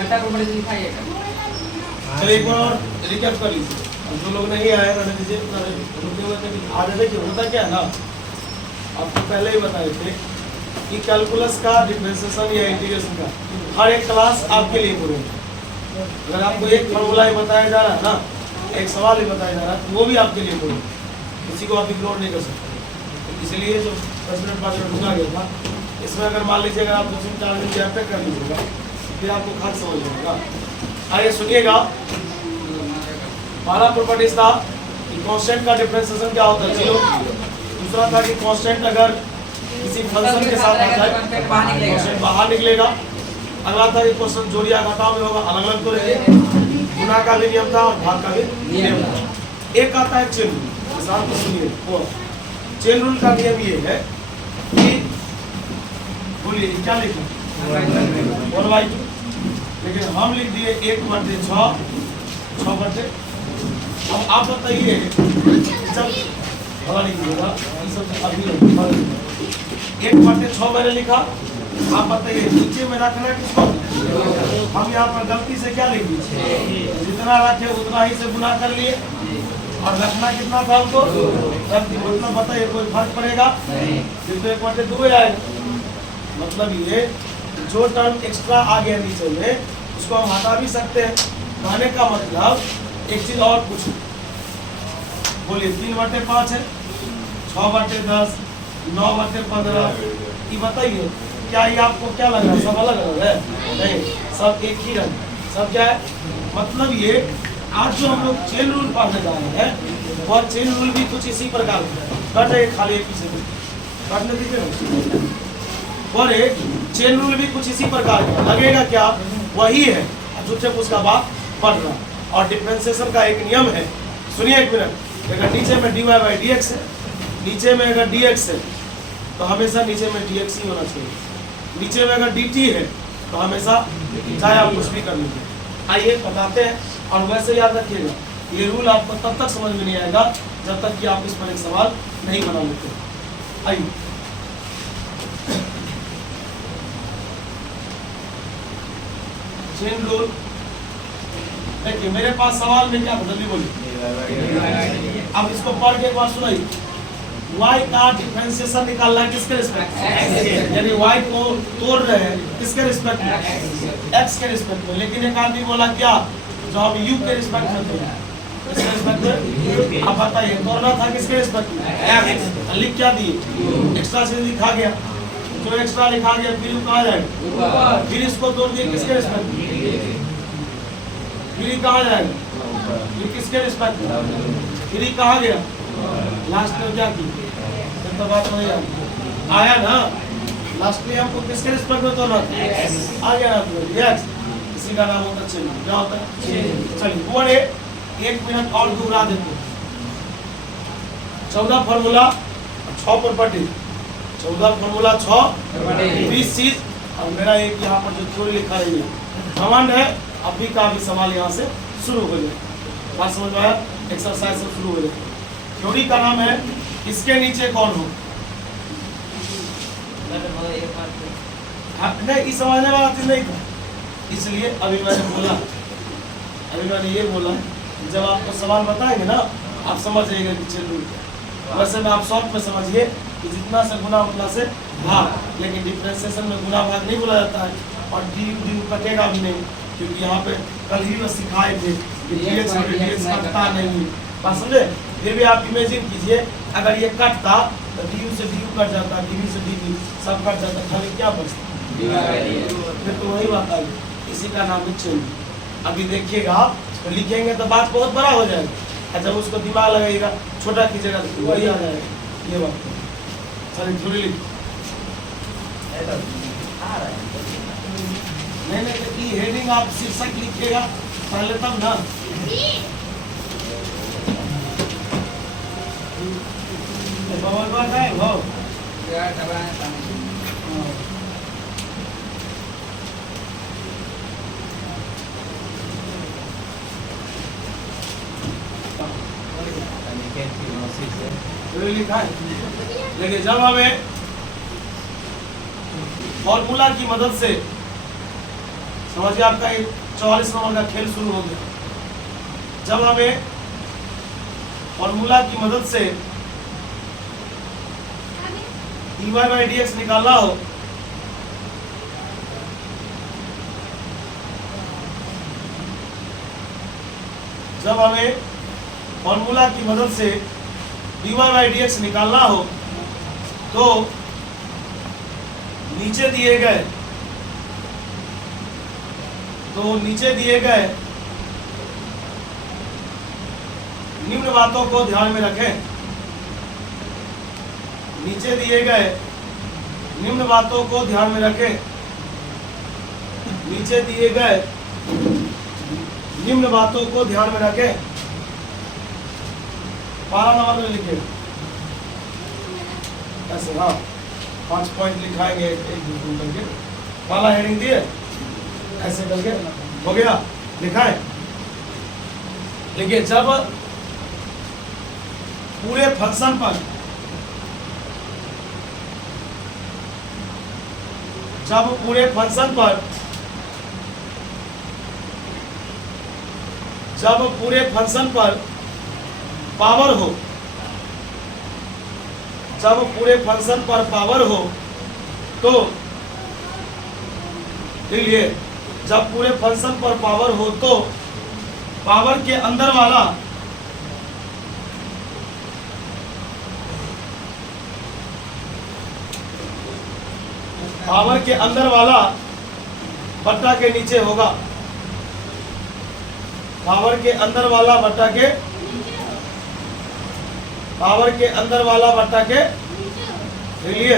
छठा प्रॉपर्टी दिखाइए। चलिए एक बार और रिकैप कर लीजिए। जो लोग नहीं आए रहने दीजिए, रुके हुए थे। आज देखिए होता क्या है ना, आपको पहले ही बताए थे कि कैलकुलस का डिफरेंशिएशन या इंटीग्रेशन का हर एक क्लास आपके लिए पूरे। अगर आपको एक फॉर्मूला ही बताया जा रहा है ना, एक सवाल ही बताया जा रहा है, तो वो भी आपके लिए पूरे, किसी को आप इग्नोर नहीं कर सकते। तो इसलिए जो 10 मिनट 5 मिनट रुका गया था, इसमें अगर मान लीजिए अगर आप 2-4 दिन गैप तक कर लीजिएगा, फिर आपको खास समझ जाएगा। आइए सुनिएगा। पहला प्रॉपर्टीज था कि कांस्टेंट का डिफरेंशिएशन क्या होता है, 0। दूसरा था कि कांस्टेंट अगर किसी फंक्शन के साथ आ जाए कांस्टेंट बाहर निकलेगा। अगला था कि क्वेश्चन जोड़िया घटाव में होगा, अलग अलग तो रहे। गुणा का भी नियम था और भाग का भी नियम था। एक आता है चेन रूल, साथ में सुनिए। वो चेन रूल का नियम ये है कि बोलिए क्या लिखा 1/2, लेकिन हम लिख दिए 1/6 6/। अब आप बताइए जब भला लिखिएगा अभी 1/6 मैंने लिखा, आप बताइए नीचे में रखना किसको। हम यहाँ पर गलती से क्या लिख दिए, जितना रखे उतना ही से गुना कर लिए, और रखना कितना था हमको, मतलब बताइए कोई फर्क पड़ेगा, फिर तो 1/2 आएगा। मतलब ये जो टर्म एक्स्ट्रा आ गया नीचे में उसको हम हटा भी सकते हैं। कहने का मतलब एक चीज और पूछो, बोलिए 3/5 है, 6/10, 9/15। ये बताइए क्या ये आपको क्या लग रहा है, सब अलग अलग है? नहीं, सब एक ही रंग, सब क्या है। मतलब ये आज जो हम लोग चेन रूल पढ़ने जा रहे हैं, वह चेन रूल भी कुछ इसी प्रकार का कर रहे खाली एक पीछे काटने दीजिए। और एक चेन रूल भी कुछ इसी प्रकार का लगेगा, क्या वही है जो जब उसका बात पढ़ रहा। और डिफरेंशिएशन का एक नियम है, सुनिए एक मिनट। अगर नीचे में dy/dx है, नीचे में अगर dx है तो हमेशा नीचे में dx ही होना चाहिए। नीचे में अगर dt है तो हमेशा चाहे आप कुछ भी कर लीजिए। आइए बताते हैं। और वैसे याद रखिएगा, ये रूल आपको तब तक समझ में नहीं आएगा जब तक कि आप इस पर एक सवाल नहीं बना लेते। आइए चेन रूल देखिए, मेरे पास सवाल में क्या था, जल्दी बोलिए। अब इसको पढ़ के एक बार सुनाइए। y का डिफरेंशिएशन निकालना है किसके रिस्पेक्ट में, यानी y को तोड़ रहे हैं किसके रिस्पेक्ट में, x के रिस्पेक्ट में। लेकिन एक आदमी बोला क्या, जो हम u के रिस्पेक्ट में थे, किसके रिस्पेक्ट में। अब बताइए तोड़ना था किसके रिस्पेक्ट में, लिख क्या दिए, एक्स्ट्रा से लिखा गया। जो एक्स्ट्रा लिखा गया फिर कहाँ जाएगा, फिर इसको तोड़ दिए किसके रिस्पेक्ट में, फिर कहाँ जाएगा, फिर किसके रिस्पेक्ट में, फिर कहाँ गया, लास्ट में क्या की, फिर तो बात नहीं आया ना। लास्ट में हमको किसके रिस्पेक्ट में तोड़ना आ गया ना, यस। इसी का नाम होता है चेन। क्या होता है, चलिए वो 1 मिनट और दोहरा देते। 14 फॉर्मूला 6 प्रॉपर्टी, 14 फॉर्मूला 6 20 चीज। और मेरा एक यहाँ पर जो थ्योरी लिखा रही है घमंड है, अभी का भी सवाल यहाँ से शुरू हो जाए। बात समझ में आया, एक्सरसाइज से शुरू हो जाए। थ्योरी का नाम है इसके नीचे कौन हो। नहीं, इस समझने वाला चीज नहीं था, इसलिए अभी मैंने बोला, अभी मैंने ये बोला जब आपको सवाल बताएंगे ना आप समझ जाइएगा कि चेन रूल क्या। वैसे में आप शॉर्ट में समझिए कि जितना से गुना उतना से भाग, लेकिन डिफरेंशिएशन में गुना भाग नहीं बोला जाता है, और डी कटेगा भी नहीं, क्योंकि यहाँ पे कल ही बस सिखाए थे कि dx कटता नहीं। बात समझे। फिर भी आप इमेजिन कीजिए अगर ये कटता तो du से du कट जाता, dv से dv सब कट जाता, खाली क्या बचता, फिर तो वही बात आई। इसी का नाम है चेन। अभी देखिएगा आप तो लिखेंगे तो बात बहुत बड़ा हो जाएगा, और जब उसको दिमाग लगाइएगा छोटा कीजिएगा तो वही आ जाएगा। ये बात चलिए थोड़ी लिख नहीं, हेडिंग आप शीर्षक लिखिएगा पहले तब ना। लिखा है, लेकिन जब हमें फॉर्मूला की मदद से समझिए आपका 44 नंबर का खेल शुरू हो गया। जब हमें फॉर्मूला की मदद से dy बाई dx निकालना हो जब हमें फॉर्मूला की मदद से dy बाई dx निकालना हो तो नीचे दिए गए निम्न बातों को ध्यान में रखें। नीचे दिए गए निम्न बातों को ध्यान में रखें। नीचे दिए गए निम्न बातों को ध्यान में रखें। 12 नंबर में लिखे ऐसे, हाँ 5 पॉइंट लिखाएंगे एक दो करके, पहला हेडिंग दिए ऐसे करके हो गया, लिखाएं। देखिए जब पूरे फंक्शन पर पावर हो, जब पूरे फंक्शन पर पावर हो तो देखिए जब पूरे फंक्शन पर पावर हो तो पावर के अंदर वाला बट्टा के नीचे होगा। पावर के अंदर वाला बट्टा के लिए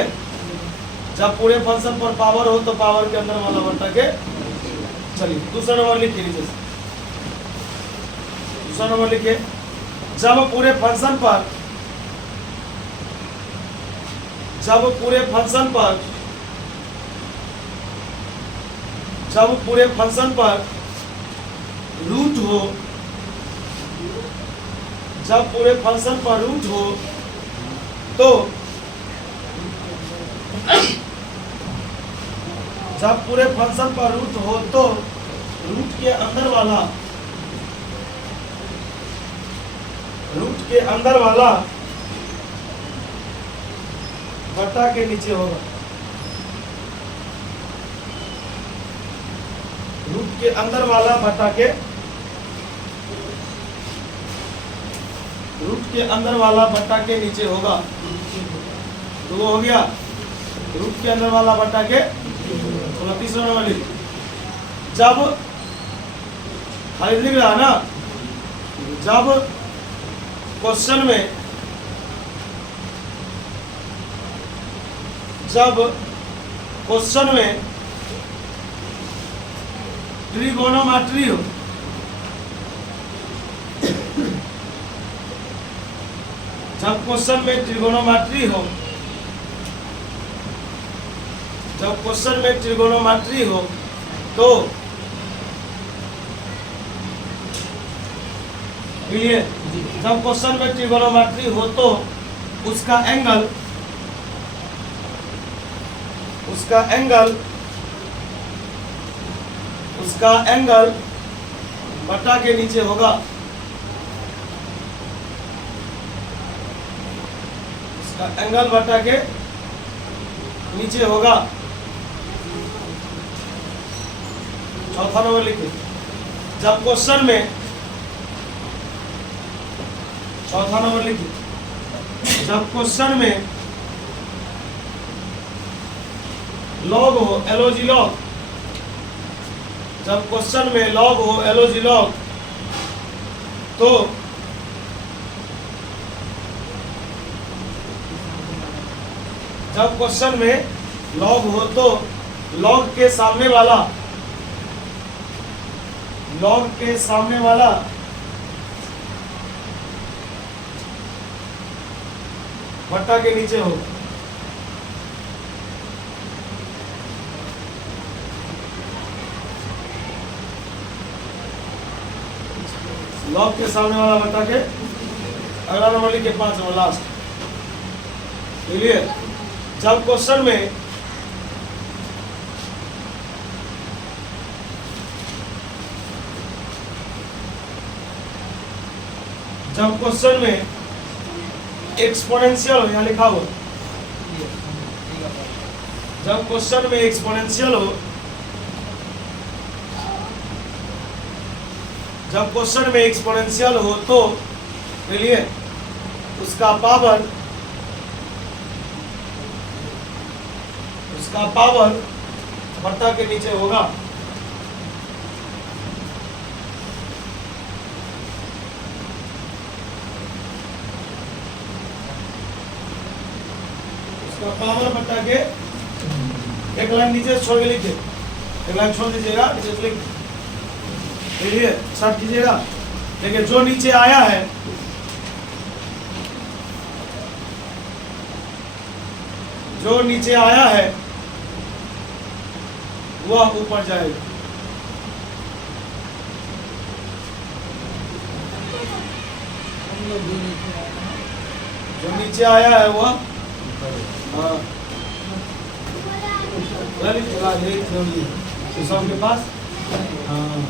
जब पूरे फंक्शन पर पावर हो तो पावर के अंदर वाला बट्टा के। चलिए दूसरा नंबर लिखिए नीचे से। दूसरा नंबर लिखिए जब पूरे फंक्शन पर रूट हो, तो रूट के अंदर वाला बट्टा के नीचे होगा। रूट के अंदर वाला बट्टा के नीचे होगा। तो वो हो गया रूट के अंदर वाला बट्टा के। तो तीसरा नंबर लिख, जब खाली लिख रहा ना, जब क्वेश्चन में ट्रिगोनोमेट्री हो, जब क्वेश्चन में ट्रिगोनोमेट्री हो तो उसका एंगल बट्टा के नीचे होगा। उसका एंगल बट्टा के नीचे होगा। चौथा नंबर लिखिए जब क्वेश्चन में, चौथा नंबर लिखिए जब क्वेश्चन में लॉग हो, एलओजी लॉग, जब क्वेश्चन में लॉग हो, एलओजी लॉग, तो जब क्वेश्चन में लॉग हो तो लॉग के सामने वाला बट्टा के नीचे हो। लॉग के सामने वाला बट्टा के। अगला नंबर लिखिए 5 नंबर लास्ट। क्लियर? जब क्वेश्चन में जब क्वेश्चन में एक्सपोनेंशियल हो, यहाँ लिखा हुआ, जब क्वेश्चन में एक्सपोनेंशियल हो, जब क्वेश्चन में एक्सपोनेंशियल हो तो चलिए उसका पावर बट्टा के नीचे होगा। उसका पावर बट्टा के, एक लाइन नीचे छोड़ के लिखिए, एक लाइन छोड़ दीजिएगा, नीचे से लिख देखिए, सब कीजिएगा। देखिए जो नीचे आया है, जो नीचे आया है वह ऊपर जाएगा। जो नीचे आया है वह, हाँ, सबके पास, हाँ,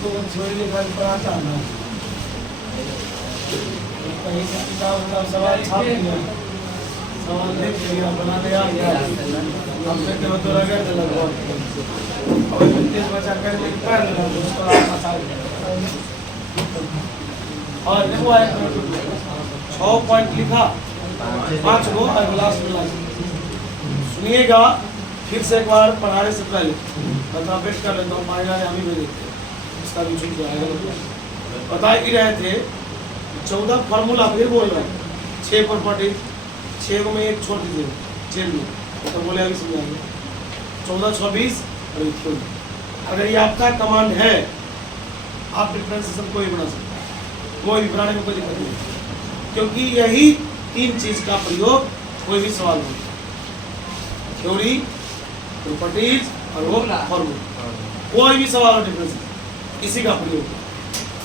तो छोड़ने का पढ़ाता ना, कहीं से किताब सवाल छाप दिया, सवाल देख लिया, बना दिया, हमसे तो लगे थे लगभग, और तेज बचा कर लिखता है ना, उसको आप बता दें। और देखो 6 पॉइंट लिखा, 5 गो और लास्ट में सुनिएगा फिर से एक बार पढ़ाने से पहले, बता वेट कर लेता हूँ, मारेगा हम ही भेज देते, इसका भी छूट जाएगा। बता ही रहे थे 14 फार्मूला फिर बोल रहे हैं, 6 प्रॉपर्टी, 6 में एक छोड़ दीजिए, 6 में तो बोले अभी समझाएंगे। 14, 26 और 1 अगर ये आपका कमांड है, आप डिफरेंशिएशन कोई बना सकते हैं, कोई भी बनाने में कोई दिक्कत नहीं, क्योंकि यही 3 चीज का प्रयोग कोई भी सवाल हो, थ्योरी, प्रॉपर्टीज और वो फॉर्मूला, कोई भी सवाल हो डिफरेंशिएशन इसी का प्रयोग।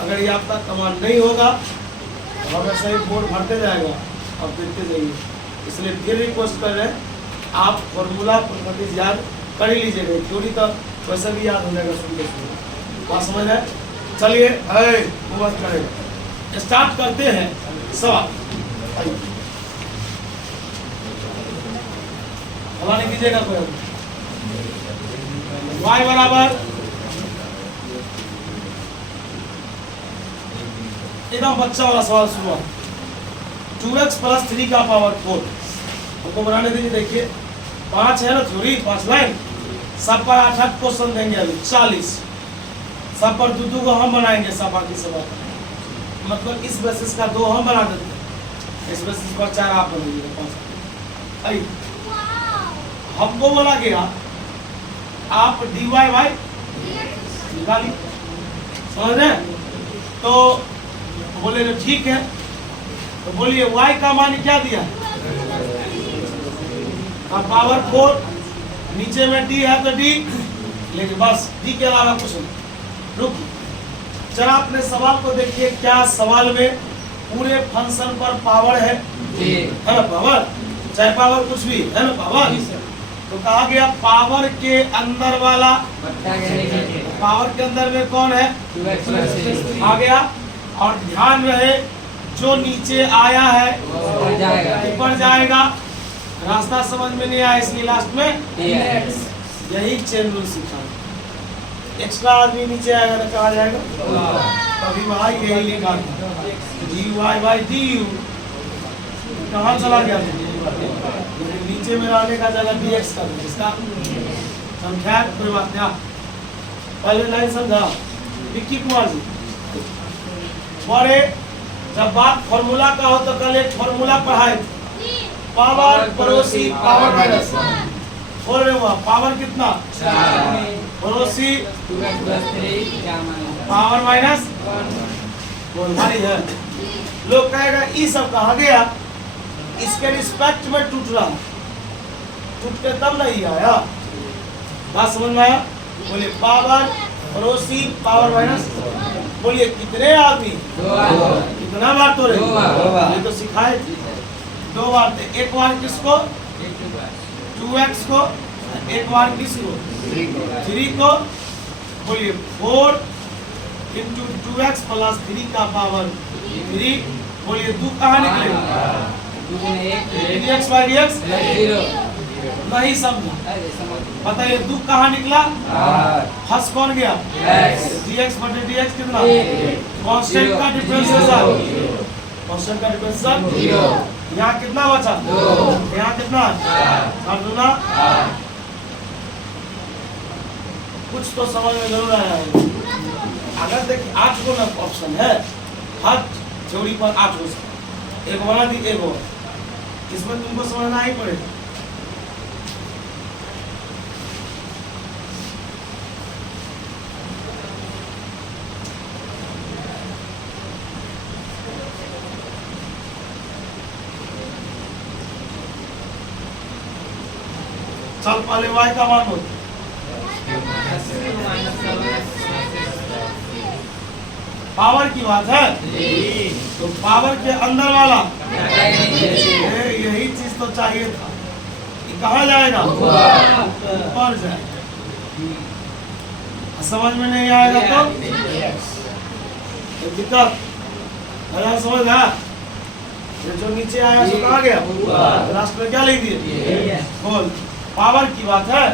अगर ये आपका कमांड नहीं होगा तो हमेशा ही बोर्ड भरते जाएगा, आप देखते जाइए। इसलिए फिर रिक्वेस्ट कर रहे हैं, आप फॉर्मूला प्रॉपर्टीज याद कर ही लीजिएगा, थ्योरी तो वैसे भी याद हो जाएगा सुनते सुनते, बात समझ है। चलिए मत करेगा, स्टार्ट करते हैं सवाल। हवा नहीं कीजिएगा कोई, y बराबर एकदम बच्चा वाला सवाल शुरू, 2x + 3 का पावर 4 हमको बनाने दीजिए। देखिए 5 है ना थ्योरी, 5 लाइन, सब पर 8 क्वेश्चन देंगे, अभी 40, सब पर 2 को हम बनाएंगे, सब बाकी सब मतलब इस बेसिस का 2 हम बना देते हैं, इस बेसिस पर 4 आप बनाइएगा, 5 हमको बोला गया आप dy बाई निकालिए, समझ रहे? तो बोले ठीक है, तो बोलिए y का मान क्या दिया, पावर 4, नीचे में d है तो d, लेकिन बस d के अलावा कुछ नहीं। रुकिए जरा अपने सवाल को देखिए, क्या सवाल में पूरे फंक्शन पर पावर है ना, पावर चाहे पावर कुछ भी है ना, पावर। तो कहा गया पावर के अंदर वाला, पावर के अंदर में कौन है, आ गया। और ध्यान रहे जो नीचे आया है ऊपर जाएगा, रास्ता समझ में नहीं आया इसलिए लास्ट में यही चेन रूल सीखा। एक्स्ट्रा आदमी नीचे आएगा तो कहा जाएगा, तभी भाई यही लिखा dy बाई du, कहाँ चला गया नीचे में आने का जगह dx का, इसका संख्या कोई बात नहीं। पहले लाइन समझा विक्की कुमार जी, बड़े जब बात फॉर्मूला का हो तो कल एक फॉर्मूला पढ़ाए, पावर पड़ोसी पावर माइनस, बोल रहे हुआ पावर कितना, पड़ोसी पावर माइनस, बोल भारी है। लोग कहेगा ये सब कहा गया, इसके रिस्पेक्ट में टूट रहा, टूट के तब नहीं आया, बात समझ में आया। बोलिए पावर पड़ोसी पावर माइनस, बोलिए कितने आदमी, कितना बार तो रहे, ये तो सिखाए 2 बार थे, एक बार किसको 2x को, एक बार किसको 3 को, बोलिए 4 इंटू 2x प्लस 3 का पावर 3। बोलिए 2 कहाँ निकले? 3x बाई dx नहीं समझा। बताइए 2 कहाँ निकला? हंस कौन गया? dx बटे dx कितना? कांस्टेंट का डिफरेंशिएशन, कांस्टेंट का डिफरेंशिएशन। यहाँ कितना बचा? यहाँ कितना? 4 दूना। कुछ तो समझ में जरूर आया है। अगर देखिए 8 गो ना ऑप्शन है, हर थ्योरी पर 8 हो सकता, एक बना दी एक और, इसमें तुमको समझना ही पड़ेगा। चल पहले y का मान हो, पावर की बात है तो पावर के अंदर वाला यही चीज तो चाहिए था। ये कहाँ जाएगा? ऊपर जाएगा। समझ में नहीं आएगा तो दिक्कत समझ है। जो नीचे आया तो कहाँ गया? लास्ट में क्या लिख दिए? बोल पावर की बात है।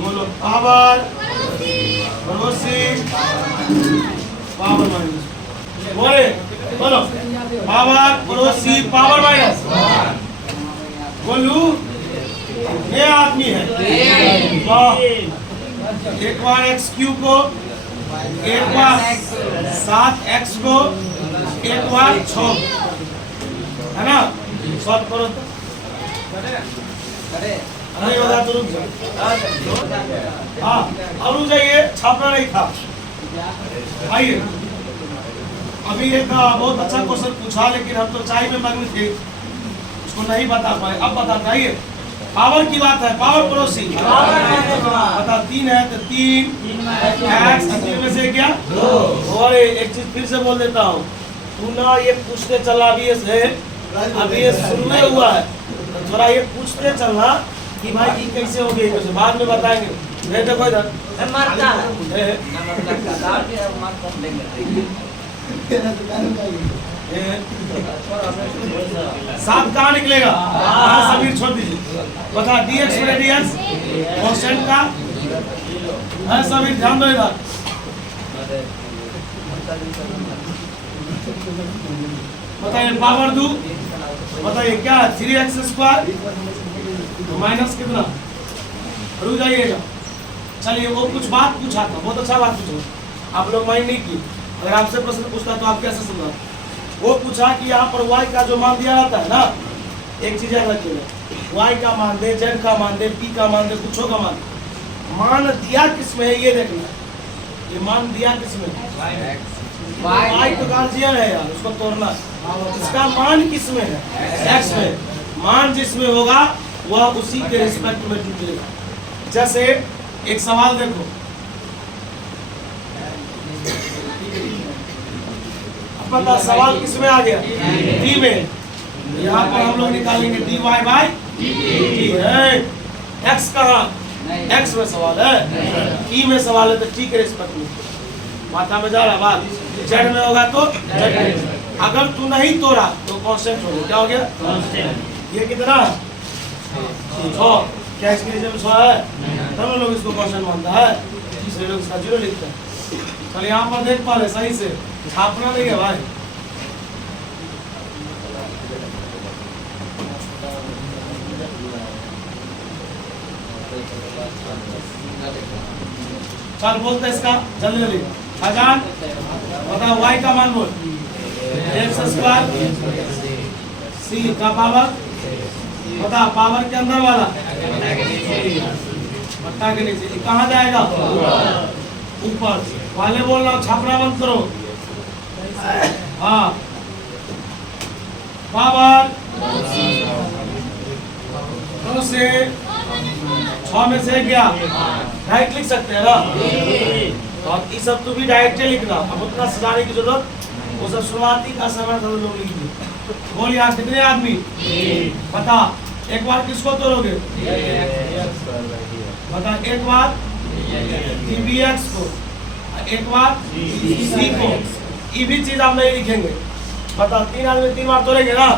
बोलो पावर पड़ोसी पावर माइनस। बोले बोलो पावर पड़ोसी पावर माइनस। बोलू ये आदमी है। एक बार x क्यूब को, एक बार 7x को, एक बार 6 है ना। सॉल्व करो तो नहीं होगा तो रुक जाओ। हाँ अब रुक जाइए, छापना नहीं था। आइए अभी एक बहुत अच्छा क्वेश्चन पूछा, लेकिन हम तो चाय में मग्न थे, उसको नहीं बता पाए। अब बताते। आइए पावर की बात है। पावर पड़ोसी बता 3 है तो 3 x 3 में से क्या 2। और एक चीज फिर से बोल देता हूँ, तू ना ये पूछते चला अभी से, अभी ये शुरू में हुआ है, तो थोड़ा ये पूछते चलना कि भाई ये कैसे हो गई, कैसे बाद में बताएंगे। नहीं देखो इधर मारता है 7 कहाँ निकलेगा? समीर छोड़ दीजिए। बता dx बटे dx कांस्टेंट का है। समीर ध्यान दो इधर। बताइए पावर दो, बताइए क्या 3x स्क्वायर माइनस कितना? रुक जाइएगा। चलिए वो कुछ बात पूछा था, बहुत अच्छा बात पूछा, आप लोग माइंड नहीं की। अगर आपसे प्रश्न पूछता तो आप कैसे समझा? वो पूछा कि यहाँ पर y का जो मान दिया जाता है ना, एक चीज याद रखिएगा, y का मान दे, z का मान दे, p का मान दे, कुछों का मान दिया किसमें है ये देखना। ये मान दिया किसमें? y तो गार्जियन है यार, उसको तोड़ना। इसका मान किसमें है? x में। मान जिसमें होगा वह उसी के रिस्पेक्ट में जुटेगा। जैसे एक सवाल देखो, पता सवाल किसमें आ गया? डी में। यहाँ पर हम लोग निकालेंगे dy बाई टी है। x कहाँ? x में सवाल है, e में सवाल है, तो t के रिस्पेक्ट में मात्रा में जा रहा बात। z में होगा तो अगर तू नहीं तोड़ा तो कांस्टेंट हो गया। क्या हो गया? ये कितना? 6। क्या इसके नीचे में 6 है? तब लोग इसको कांस्टेंट मानता है, इसलिए लोग इसका 0 लिखते हैं। चल यहाँ पर देख पा रहे सही से, छापना नहीं है भाई। चल बोलते इसका जल्दी जल्दी। अजान बता y का मान बोल। x स्क्वायर c का पावर बता, पावर के अंदर वाला बट्टा के नीचे कहाँ जाएगा? ऊपर वाले बोलना, छापना बंद करो। हाँ पावर से 6 में से क्या डायरेक्ट लिख सकते हैं ना। तो ये सब तो भी डायरेक्ट लिखना, अब उतना सजाने की जरूरत, वो सब शुरुआती का समय था लोग लिखिए। बोलिए आज कितने आदमी? बता एक बार किसको तोड़ोगे? बता एक बार dbx को, एक बार सी को, ये भी चीज आप नहीं लिखेंगे। बता 3 आदमी 3 बार तोड़ेंगे ना,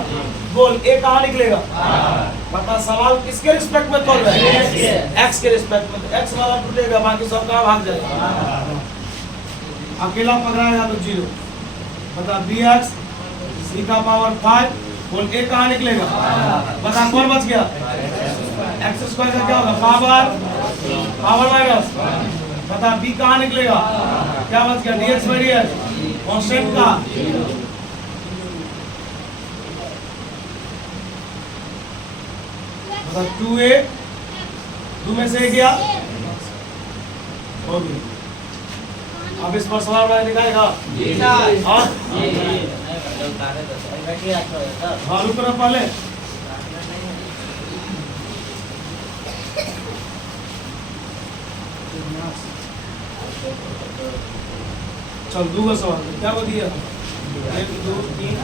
बोल ए कहाँ निकलेगा? बता सवाल किसके रिस्पेक्ट में तोड़ रहे हैं? एक्स के रिस्पेक्ट में। एक्स वाला टूटेगा, बाकी सब कहाँ भाग जाएगा? अकेला पकड़ाएगा तो 0। बता बी एक्स सी का पावर 5, बोल ए कहाँ निकलेगा? बता कौन बच गया? एक्स स्क्वायर का क्या होगा? Power minus. बता बी कहाँ निकलेगा? क्या बच गया? dx बाई dx कांस्टेंट का। बता 2a 2 में से गया हो गया। अब इस पर सवाल बनाने दिखाएगा। हाँ रुक रहा पहले। चल दूसरा सवाल क्या को दिया? 1 2 3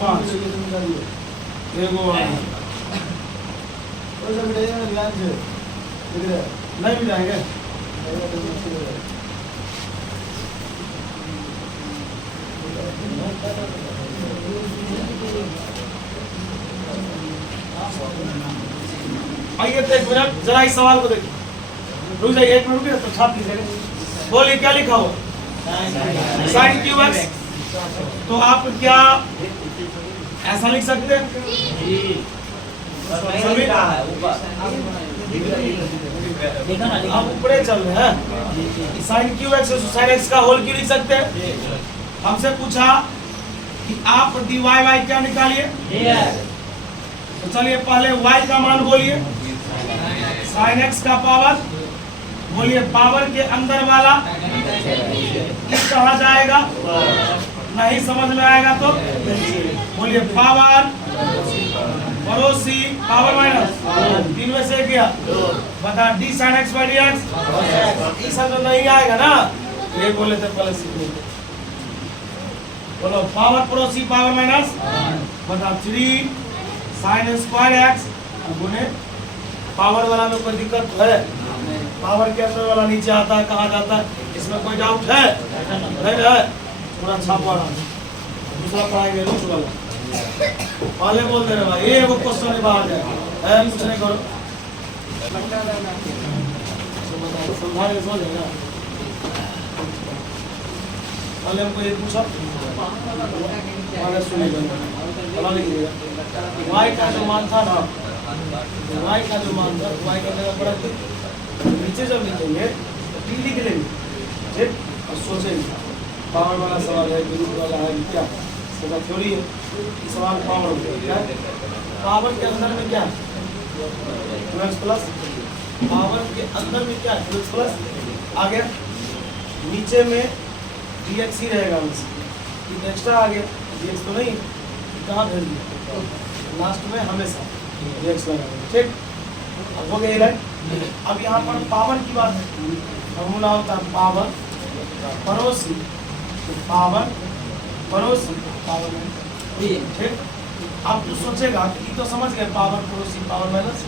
5 नहीं मिलाएंगे। आइए तो 1 मिनट जरा इस सवाल को देखिए। रुक जाइए 1 मिनट रुकिए तो छाप लीजिएगा। बोलिए क्या लिखा हो? Sine cube x. तो आप क्या ऐसा लिख सकते हैं? आप ऊपर चल रहे हैं। Sine cube x sine x का होल क्यों लिख सकते हैं? हमसे पूछा कि आप dy y क्या निकालिए। तो चलिए पहले y का मान बोलिए। साइन x का पावर बोलिए, पावर के अंदर वाला इस कहाँ जाएगा? नहीं समझ में आएगा तो बोलिए पावर पड़ोसी पावर माइनस 3 में से गया। बता d sin x by dx। इस तो नहीं आएगा ना, ये बोले थे पहले सीखने। बोलो पावर पड़ोसी पावर माइनस। बता 3 sin स्क्वायर x गुने पावर वाला में कोई दिक्कत है? पावर के अंदर वाला नीचे आता है, कहाँ जाता है? इसमें कोई डाउट है? नहीं है? पूरा छापा रहा। दूसरा पढ़ाएंगे रूट वाला। पहले बोल दे रहे भाई ये वो क्वेश्चन ही बाहर जाए कुछ नहीं करो। समझाने समझेगा। पहले हमको ये पूछा, सुनिएगा y का जो मान था ना, y का जो मान था y का जगह पड़ा नीचे जब लिखेंगे t लिख लेंगे, ठीक? और सोचेंगे पावर वाला सवाल है, रूट वाला है, क्या इसका थ्योरी है। सवाल पावर क्या है? पावर के अंदर में क्या है? प्लस। पावर के अंदर में क्या है? प्लस। आ गया नीचे में dx ही रहेगा, एक्स्ट्रा आ गया dx तो नहीं, कहाँ भेज दिया? लास्ट में हमेशा dx लगाएंगे, ठीक? अब हो गया लाइन। अब यहाँ पर पावर की बात है, फॉर्मूला होता है पावर पड़ोसी पावर पड़ोसी पावर माइनस, ठीक? अब तू सोचेगा कि तो समझ गए पावर पड़ोसी पावर माइनस,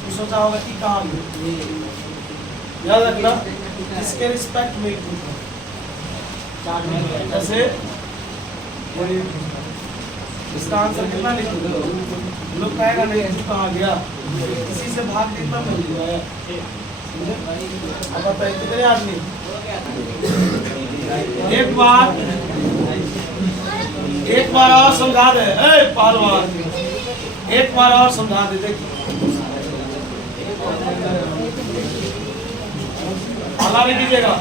तू सोचा होगा कि कहाँ याद रखना इसके रिस्पेक्ट में जैसे इसका आंसर कितना लिखोगे? लोग कहेगा नहीं तू कहाँ गया, इसी से भाग कितना मिल गया है। अब बताइए कितने आदमी? एक बार और समझा दे पहलवान, एक बार और समझा दे। देखिए हल्ला नहीं दीजिएगा,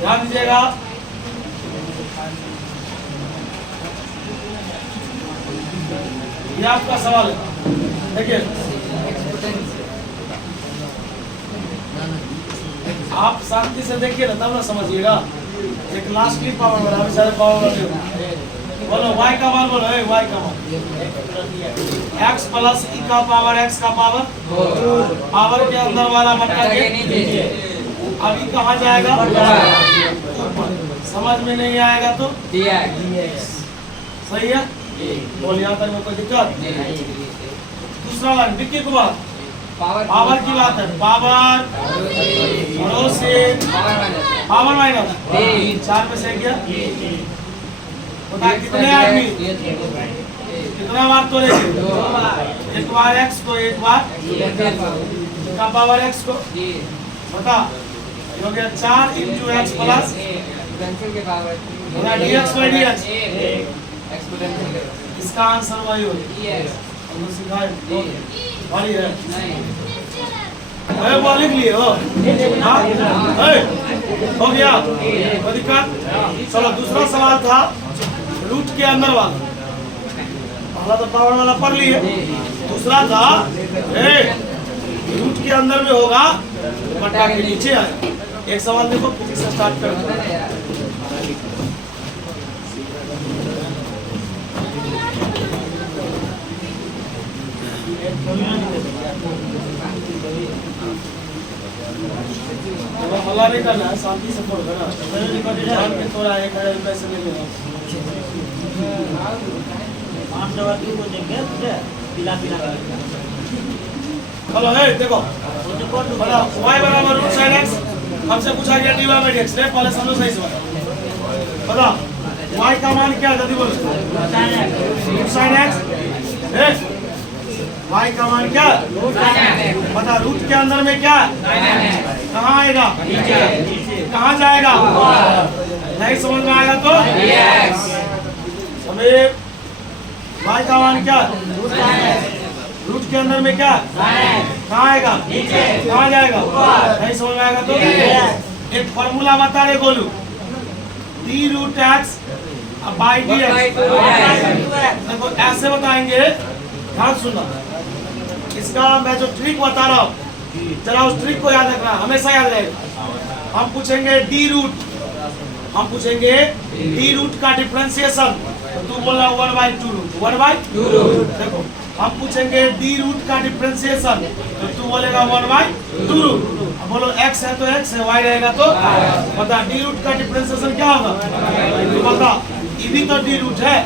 ध्यान दीजिएगा। ये आपका सवाल है, देखिए आप शांति से देखिए ना तब ना समझिएगा। एक लास्टली पावर वाला, अभी सारे पावर वाले बोलो y का मान बोलो, y का मान x प्लस e का पावर x का पावर पावर के अंदर वाला बटा के अभी कहाँ जाएगा? समझ में नहीं आएगा तो सही है। बोल यहाँ तक में कोई दिक्कत? दूसरा लाइन विक्की कुमार पावर की बात है, पावर पड़ोसिन पावर माइनस 4 में से क्या बता कितने आदमी कितना बार तोड़ेंगे? एक बार x को, एक बार का पावर x को बता हो गया 4 into x plus dx by dx। इसका आंसर वही होगा वही है वो लिख लिए हो हो गया कोई दिक्कत। चलो दूसरा सवाल था रूट के अंदर वाला, पहला तो पावर वाला पढ़ लिए, दूसरा था रूट के अंदर में होगा बटा के नीचे आए। एक सवाल देखो किसी से स्टार्ट कर हल्ला नहीं करना है, शांति से पढ़ देना थोड़ा 1000 रुपये से ले लेना। चलो देखो y बराबर रूट साइन x हमसे पूछा गया dy बाई dx। पहले समझो सही से बता y का मान क्या है जल्दी बोलो। रूट साइन x y का मान क्या बता। रूट के अंदर में क्या कहाँ आएगा कहाँ जाएगा नहीं समझ में आएगा तो हमें y का मान क्या रूट के अंदर में क्या कहाँ आएगा कहाँ जाएगा नहीं समझ में आएगा तो एक फॉर्मूला बता रहे गोलू d root x by d x. देखो ऐसे बताएंगे ध्यान सुनना, इसका मैं जो ट्रिक बता रहा हूँ जरा उस ट्रिक को याद रखना, हमेशा याद रहेगा। हम पूछेंगे डी रूट, हम पूछेंगे डी रूट का डिफरेंशिएशन तो तू बोला 1/2 रूट 1/2 रूट। देखो हम पूछेंगे डी रूट का डिफरेंशिएशन तो तू बोलेगा 1/2 रूट। अब बोलो x है तो x है, y रहेगा तो बता डी रूट का डिफरेंशिएशन क्या होगा तो बता ये भी तो डी रूट है,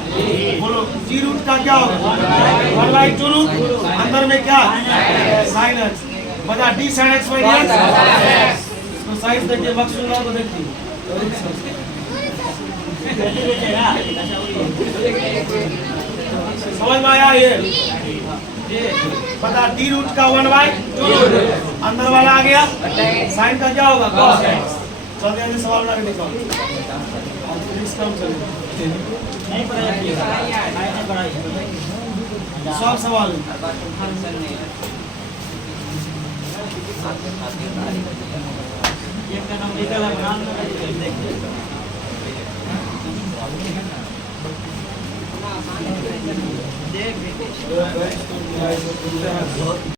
बोलो डी रूट का क्या होगा 1/2 रूट अंदर में क्या साइन x बता d sine x by dx। इसको साइज देखिए बक्सुल ना तो देखिए समझ में आया ये बता डी रूट का 1/2 रूट अंदर वाला आ गया साइन का क्या होगा cos x। चल जल्दी सवाल बना के दिखाओ सब सवाल एक का नाम निकल देख